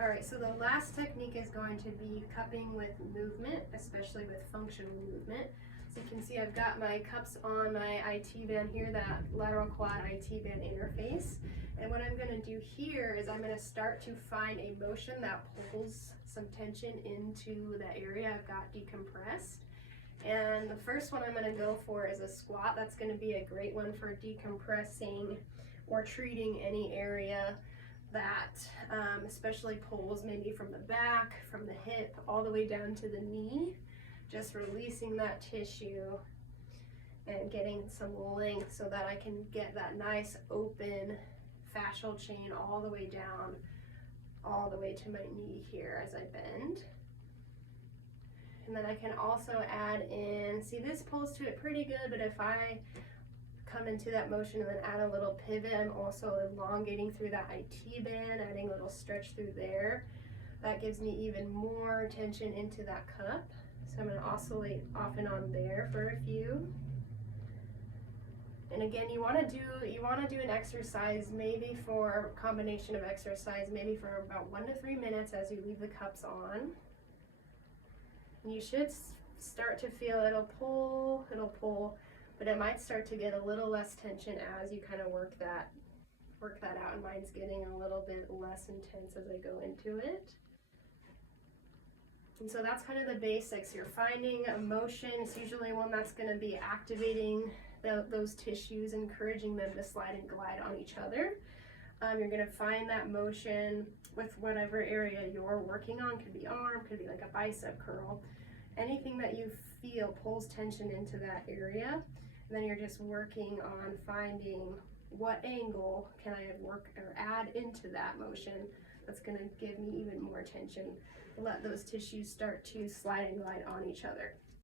All right, so the last technique is going to be cupping with movement, especially with functional movement. So you can see I've got my cups on my IT band here, that lateral quad IT band interface. And what I'm gonna do here is I'm gonna start to find a motion that pulls some tension into the area I've got decompressed. And the first one I'm gonna go for is a squat. That's gonna be a great one for decompressing or treating any area that especially pulls maybe from the back, from the hip, all the way down to the knee. Just releasing that tissue and getting some length so that I can get that nice open fascial chain all the way down, all the way to my knee here as I bend. And then I can also add in, see this pulls to it pretty good, but if I come into that motion and then add a little pivot, I'm also elongating through that IT band, adding a little stretch through there. That gives me even more tension into that cup. So I'm going to oscillate off and on there for a few. And again, you want to do an exercise, maybe for a combination of exercise, maybe for about 1 to 3 minutes as you leave the cups on. And you should start to feel it'll pull, but it might start to get a little less tension as you kind of work that out, and mine's getting a little bit less intense as I go into it. And so that's kind of the basics. You're finding a motion. It's usually one that's going to be activating those tissues, encouraging them to slide and glide on each other. You're going to find that motion with whatever area you're working on. Could be arm, could be like a bicep curl. Anything that you feel pulls tension into that area. And then you're just working on finding what angle can I work or add into that motion that's going to give me even more tension. Let those tissues start to slide and glide on each other.